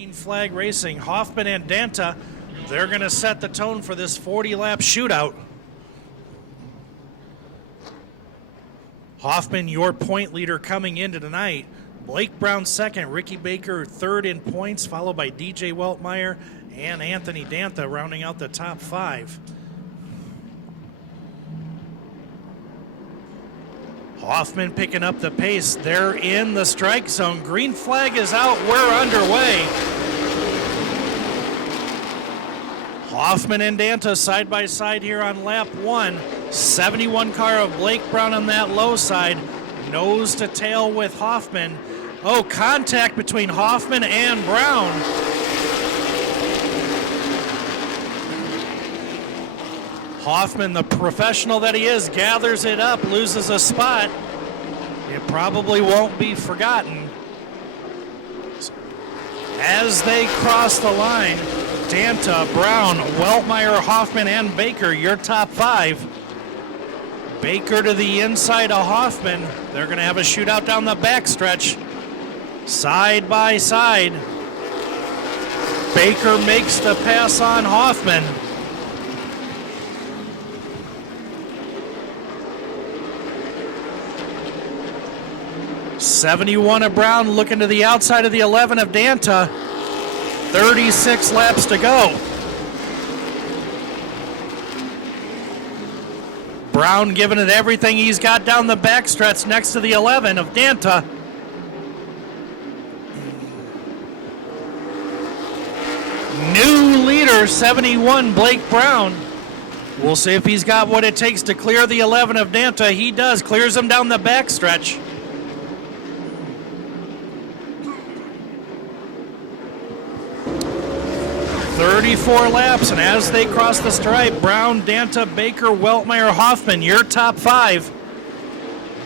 Green flag racing. Hoffman and Danta, they're going to set the tone for this 40-lap shootout. Hoffman, your point leader coming into tonight. Blake Brown second, Ricky Baker third in points, followed by DJ Weltmeyer and Anthony Danta rounding out the top five. Hoffman picking up the pace. They're in the strike zone. Green flag is out. We're underway. Hoffman and Danta side by side here on lap one. 71 car of Blake Brown on that low side. Nose to tail with Hoffman. Oh, contact between Hoffman and Brown. Hoffman, the professional that he is, gathers it up, loses a spot. It probably won't be forgotten. As they cross the line, Danta, Brown, Weltmeyer, Hoffman, and Baker, your top five. Baker to the inside of Hoffman. They're going to have a shootout down the backstretch. Side by side. Baker makes the pass on Hoffman. '71 of Brown looking to the outside of the 11 of Danta. 36 laps to go. Brown giving it everything he's got down the backstretch next to the 11 of Danta. New leader, 71, Blake Brown. We'll see if he's got what it takes to clear the 11 of Danta. He does, clears him down the backstretch. .34 laps, and as they cross the stripe, Brown, Danta, Baker, Weltmeyer, Hoffman, your top five.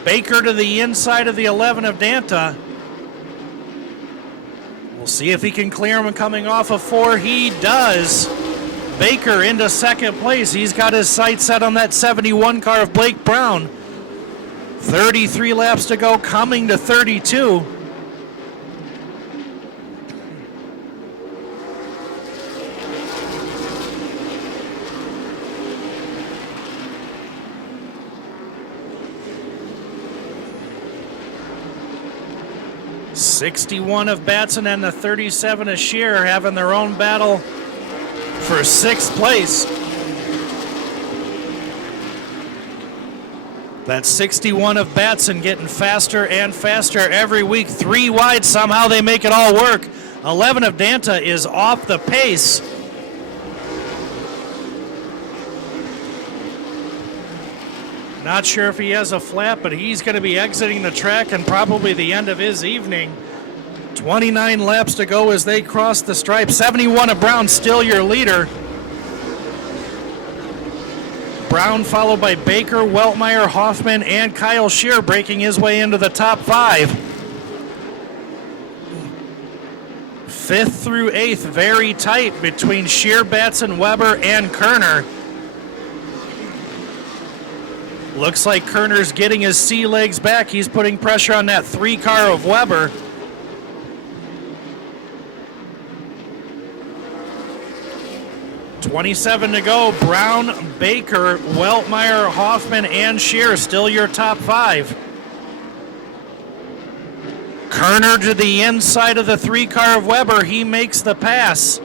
Baker to the inside of the 11 of Danta. We'll see if he can clear him coming off of 4. He does. Baker into second place. He's got his sights set on that 71 car of Blake Brown. 33 laps to go, coming to 32. '61 of Batson and the 37 of Shearer having their own battle for 6th place. That 61 of Batson getting faster and faster every week. 3 wide, somehow they make it all work. 11 of Danta is off the pace. Not sure if he has a flat, but he's going to be exiting the track and probably the end of his evening. 29 laps to go as they cross the stripe. 71 of Brown, still your leader. Brown followed by Baker, Weltmeyer, Hoffman, and Kyle Shear breaking his way into the top 5. 5th through 8th, very tight between Shear, Batson, Weber, and Kerner. Looks like Kerner's getting his sea legs back. He's putting pressure on that 3 car of Weber. .27 to go. Brown, Baker, Weltmeyer, Hoffman, and Shear still your top 5. Kerner to the inside of the 3 car of Weber. He makes the pass.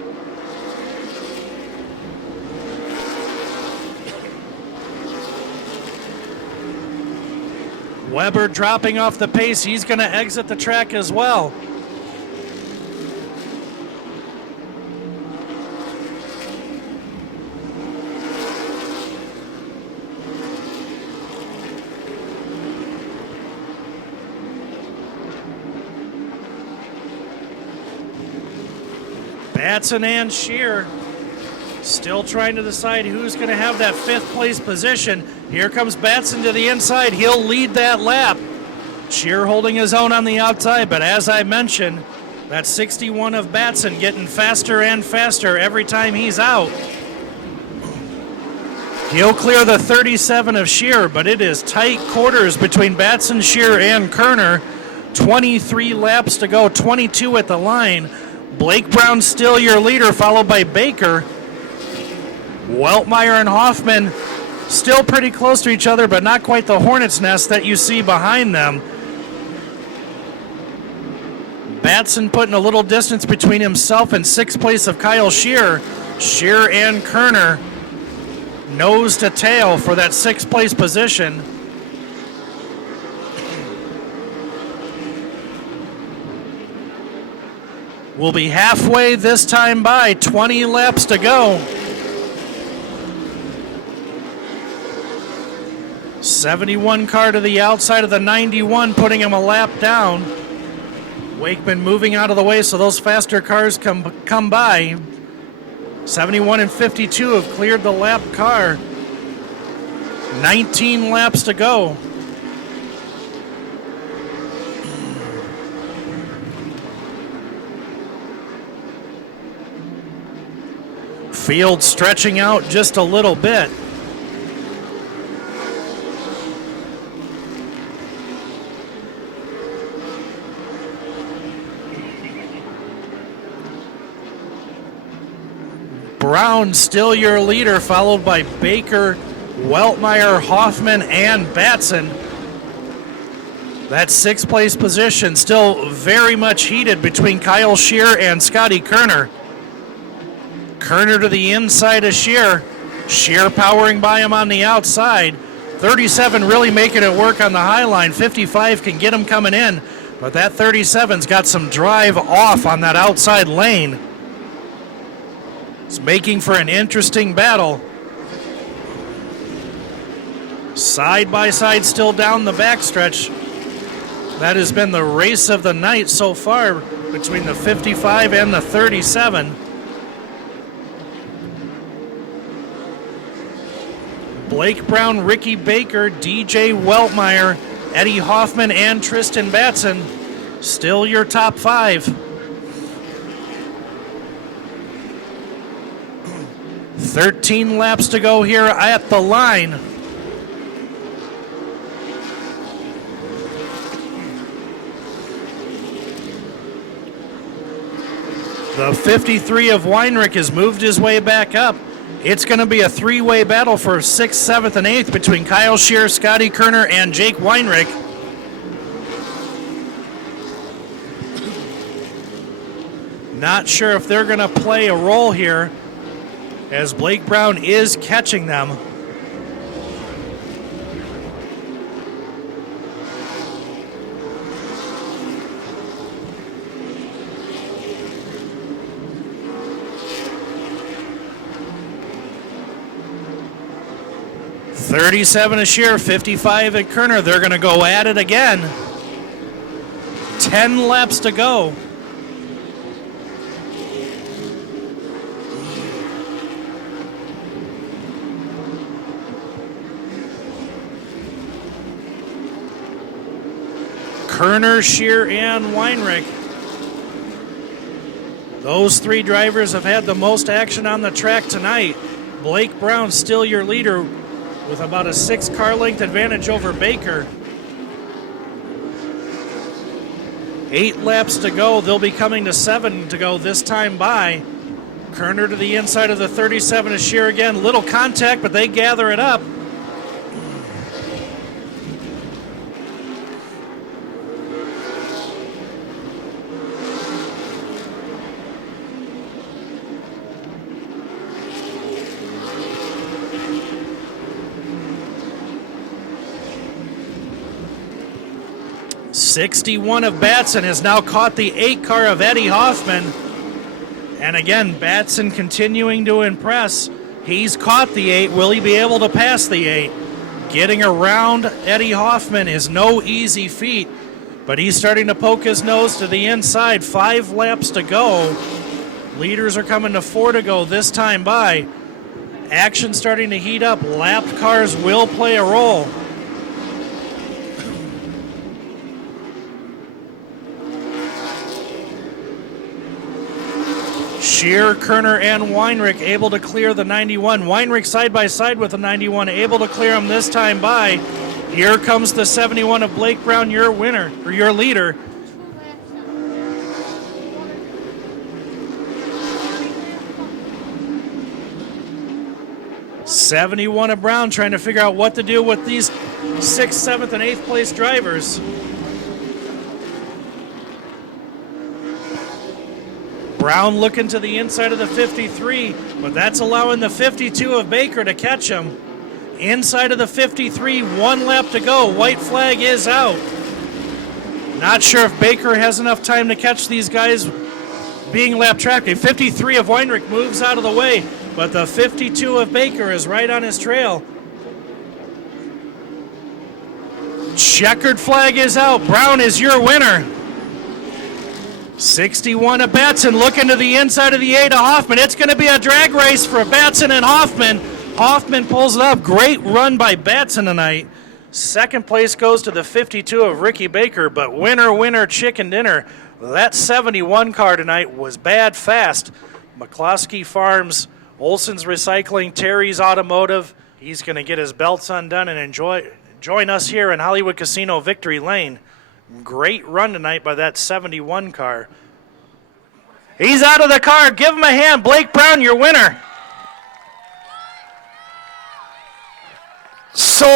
Weber dropping off the pace. He's going to exit the track as well. Batson and Shear still trying to decide who's going to have that 5th place position. Here comes Batson to the inside. He'll lead that lap. Shear holding his own on the outside, but as I mentioned, that 61 of Batson getting faster and faster every time he's out. He'll clear the 37 of Shear, but it is tight quarters between Batson, Shear, and Kerner. 23 laps to go, 22 at the line. Blake Brown still your leader, followed by Baker. Weltmeyer and Hoffman still pretty close to each other, but not quite the hornet's nest that you see behind them. Batson putting a little distance between himself and sixth place of Kyle Scheer. Scheer and Kerner nose to tail for that sixth place position. We'll be halfway this time by, 20 laps to go. 71 car to the outside of the 91, putting him a lap down. Wakeman moving out of the way so those faster cars come by. 71 and 52 have cleared the lap car. 19 laps to go. Field stretching out just a little bit. Brown still your leader, followed by Baker, Weltmeyer, Hoffman, and Batson. That sixth place position still very much heated between Kyle Scheer and Scotty Kerner. Kerner to the inside of Scheer. Scheer powering by him on the outside. 37 really making it work on the high line. 55 can get him coming in, but that 37's got some drive off on that outside lane. It's making for an interesting battle. Side by side still down the backstretch. That has been the race of the night so far between the 55 and the 37. Blake Brown, Ricky Baker, DJ Weltmeyer, Eddie Hoffman, and Tristan Batson still your top five. 13 laps to go here at the line. The 53 of Weinrich has moved his way back up. It's going to be a three-way battle for 6th, 7th, and 8th between Kyle Scheer, Scotty Kerner, and Jake Weinrich. Not sure if they're going to play a role here, as Blake Brown is catching them. $37 a Scheer, 55 at Kerner. They're going to go at it again. 10 laps to go. Kerner, Scheer, and Weinrich. Those three drivers have had the most action on the track tonight. Blake Brown still your leader with about a 6 car length advantage over Baker. 8 laps to go. They'll be coming to 7 to go this time by. Kerner to the inside of the 37 is Scheer again. Little contact, but they gather it up. '61 of Batson has now caught the 8 car of Eddie Hoffman. And again, Batson continuing to impress. He's caught the 8. Will he be able to pass the 8? Getting around Eddie Hoffman is no easy feat, but he's starting to poke his nose to the inside. 5 laps to go. Leaders are coming to 4 to go this time by. Action starting to heat up. Lapped cars will play a role. Scheer, Kerner, and Weinrich able to clear the 91. Weinrich side by side with the 91, able to clear him this time by. Here comes the 71 of Blake Brown, your winner, or your leader. 71 of Brown trying to figure out what to do with these 6th, 7th, and 8th place drivers. Brown looking to the inside of the 53, but that's allowing the 52 of Baker to catch him. Inside of the 53, 1 lap to go. White flag is out. Not sure if Baker has enough time to catch these guys being lap tracked. A 53 of Weinrich moves out of the way, but the 52 of Baker is right on his trail. Checkered flag is out. Brown is your winner. 61 of Batson looking to the inside of the 8 of Hoffman. It's going to be a drag race for Batson and Hoffman. Hoffman pulls it up. Great run by Batson tonight. Second place goes to the 52 of Ricky Baker, but winner, chicken dinner. That 71 car tonight was bad fast. McCloskey Farms, Olson's Recycling, Terry's Automotive. He's going to get his belts undone and join us here in Hollywood Casino Victory Lane. Great run tonight by that 71 car. He's out of the car. Give him a hand. Blake Brown, your winner. So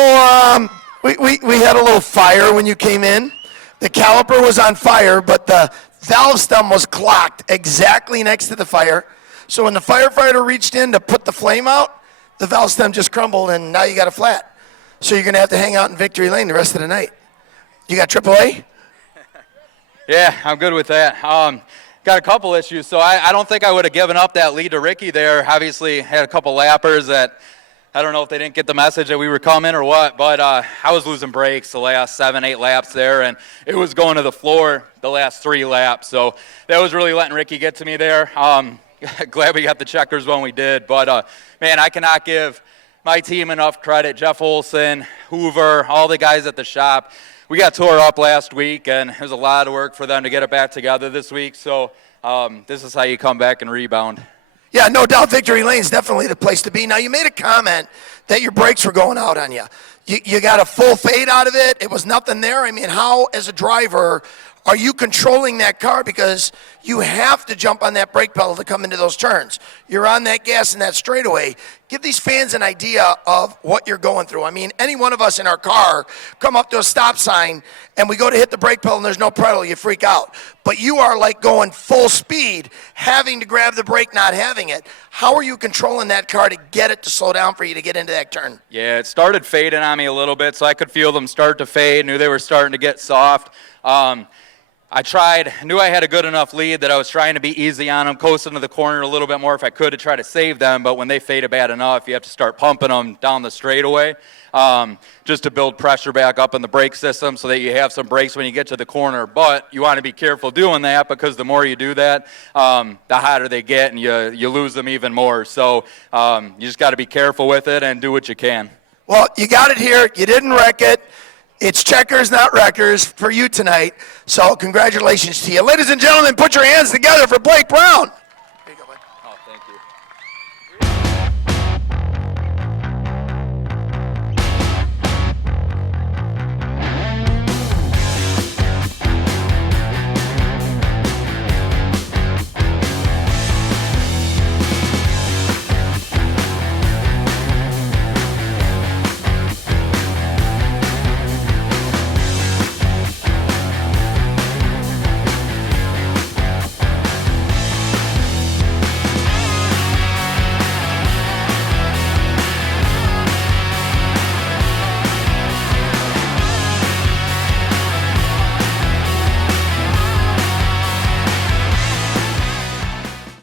we had a little fire when you came in. The caliper was on fire, but the valve stem was clocked exactly next to the fire. So when the firefighter reached in to put the flame out, the valve stem just crumbled, and now you got a flat. So you're going to have to hang out in Victory Lane the rest of the night. You got AAA? Yeah, I'm good with that. Got a couple issues, so I don't think I would have given up that lead to Ricky there. Obviously, had a couple lappers that I don't know if they didn't get the message that we were coming or what, but I was losing brakes the last 7-8 laps there, and it was going to the floor the last 3 laps. So that was really letting Ricky get to me there. Glad we got the checkers when we did, but man, I cannot give my team enough credit. Jeff Olson, Hoover, all the guys at the shop. We got tore up last week, and it was a lot of work for them to get it back together this week. So this is how you come back and rebound. Yeah, no doubt Victory Lane is definitely the place to be. Now, you made a comment that your brakes were going out on you. You got a full fade out of it. It was nothing there. I mean, how, as a driver, are you controlling that car? Because you have to jump on that brake pedal to come into those turns. You're on that gas in that straightaway. Give these fans an idea of what you're going through. I mean, any one of us in our car come up to a stop sign and we go to hit the brake pedal and there's no pedal, you freak out. But you are like going full speed, having to grab the brake, not having it. How are you controlling that car to get it to slow down for you to get into that turn? Yeah, it started fading on me a little bit, so I could feel them start to fade, knew they were starting to get soft. Knew I had a good enough lead that I was trying to be easy on them, coasting to the corner a little bit more if I could to try to save them, but when they faded bad enough, you have to start pumping them down the straightaway just to build pressure back up in the brake system so that you have some brakes when you get to the corner. But you want to be careful doing that because the more you do that, the hotter they get and you lose them even more. So you just got to be careful with it and do what you can. Well, you got it here. You didn't wreck it. It's checkers, not wreckers, for you tonight. So congratulations to you. Ladies and gentlemen, put your hands together for Blake Brown.